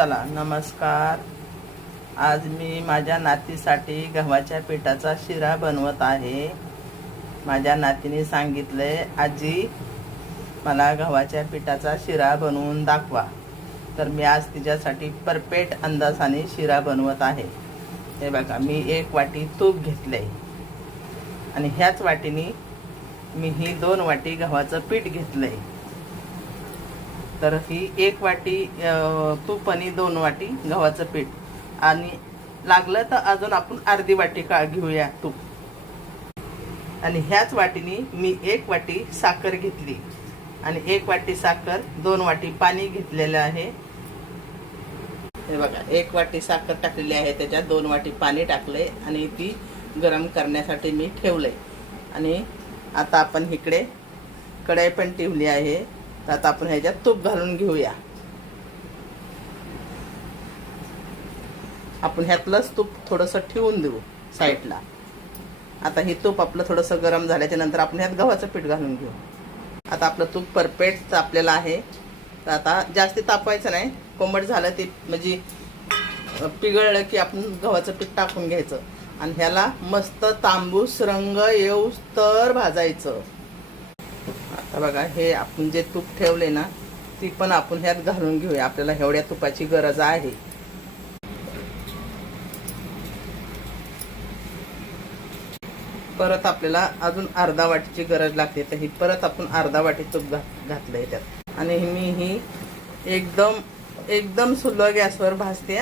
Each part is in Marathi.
चला नमस्कार। आज मी माझ्या नातीसाठी गव्हाच्या पिठाचा शिरा बनवत आहे। माझ्या नातीने सांगितले, आजी मला गव्हाच्या पिठाचा शिरा बनवून दाखवा। तर मी आज तिच्यासाठी परफेक्ट अंदाजाने शिरा बनवत आहे। हे बघा, मी 1 वाटी तूप घेतले आणि ह्याच वाटीने मी ही 2 वाटी गव्हाचं पीठ घेतलंय। तर ही 1 वाटी तूप आणि 2 वाटी गव्हाचं पीठ, आणि लागलं तर अजून आपण अर्धी वाटी घेऊया तूप। आणि ह्याच वाटीने मी 1 वाटी साखर घेतली आणि 1 वाटी साखर 2 वाटी पाणी घेतलेलं आहे। हे बघा, 1 वाटी साखर टाकलेली आहे, त्याच्यात 2 वाटी पाणी टाकले आणि ती गरम करण्यासाठी मी ठेवले। आणि आता आपण इकडे कढई पण ठेवली आहे, तर आता आपण ह्याच्यात तूप घालून घेऊया। आपण ह्यातलंच तूप थोडंसं ठेवून देऊ साईडला। आता हे तूप आपलं थोडंसं गरम झाल्याच्या नंतर आपण ह्यात गव्हाचं पीठ घालून घेऊ। आता आपलं तूप परफेक्ट तापलेलं आहे, तर आता जास्त तापवायचं नाही, कोमट झालं ते म्हणजे पिघळलं की आपण गव्हाचं पीठ टाकून घ्यायचं आणि ह्याला मस्त तांबूस रंग येऊस तर भाजायचं। आता बघा, हे आपण जे तूप ठेवले ना, ती पण आपण ह्यात घालून घेऊया। आपल्याला एवढ्या तुपाची गरज आहे। परत आपल्याला अजून अर्धा वाटीची गरज लागते, तर ही परत आपण अर्धा वाटी तूप घातलंय त्यात। आणि मी ही एकदम स्लो गॅसवर भाजते।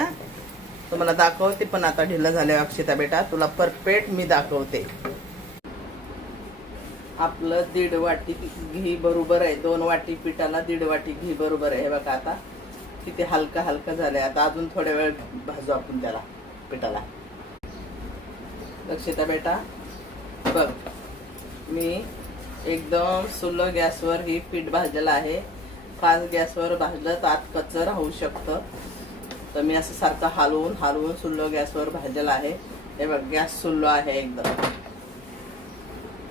तुम्हाला दाखवते, पण आता ढिलं झालंय अक्षिता बेटा, तुला परफेक्ट मी दाखवते। आपलं 1.5 वाटी घी बरोबर आहे, 2 वाटी पिठाला 1.5 वाटी घी बरोबर आहे। हे बघा, आता किती हलका झालंय। आता अजून थोड्या वेळ भाजू आपण त्याला पिठाला। अक्षिता बेटा बघ, मी एकदम स्लो गॅसवर ही पीठ भाजलेलं आहे। फास्ट गॅसवर भाजलं तर आत कच्चं राहू शकतं, तर मी असं सारखं हलवून स्लो गॅसवर भाजलेलं आहे। हे बघ, गॅस स्लो आहे एकदम।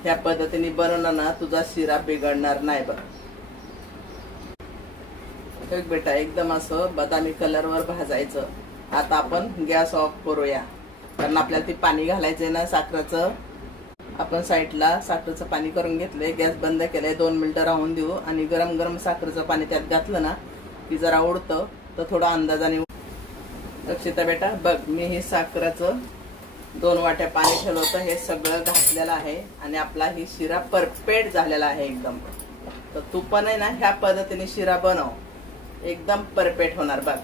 ह्या पद्धतीने बनवलं ना, तुझा शिरा बिघडणार नाही बघ। बेटा, एकदम असं बदामी कलरवर भाजायचं। आता आपण गॅस ऑफ करूया, कारण आपल्याला ती पाणी घालायचंय ना साखरेचं। आपण साईडला साखरेचं पाणी करून घेतलंय, गॅस बंद केलंय, 2 मिनिटं राहून देऊ। आणि गरम साखरेचं पाणी त्यात घातलं ना की जरा उडतं, तर थोडा अंदाजाने। अक्षिता बेटा बघ, मी हे साखरेचं 2 वाट्या पाणी ठेवलं होतं, हे सगळं घातलेलं आहे आणि आपला ही शिरा परफेक्ट झालेला आहे एकदम। तर तू पण आहे ना ह्या पद्धतीने शिरा बनव, एकदम परफेक्ट होणार बघ।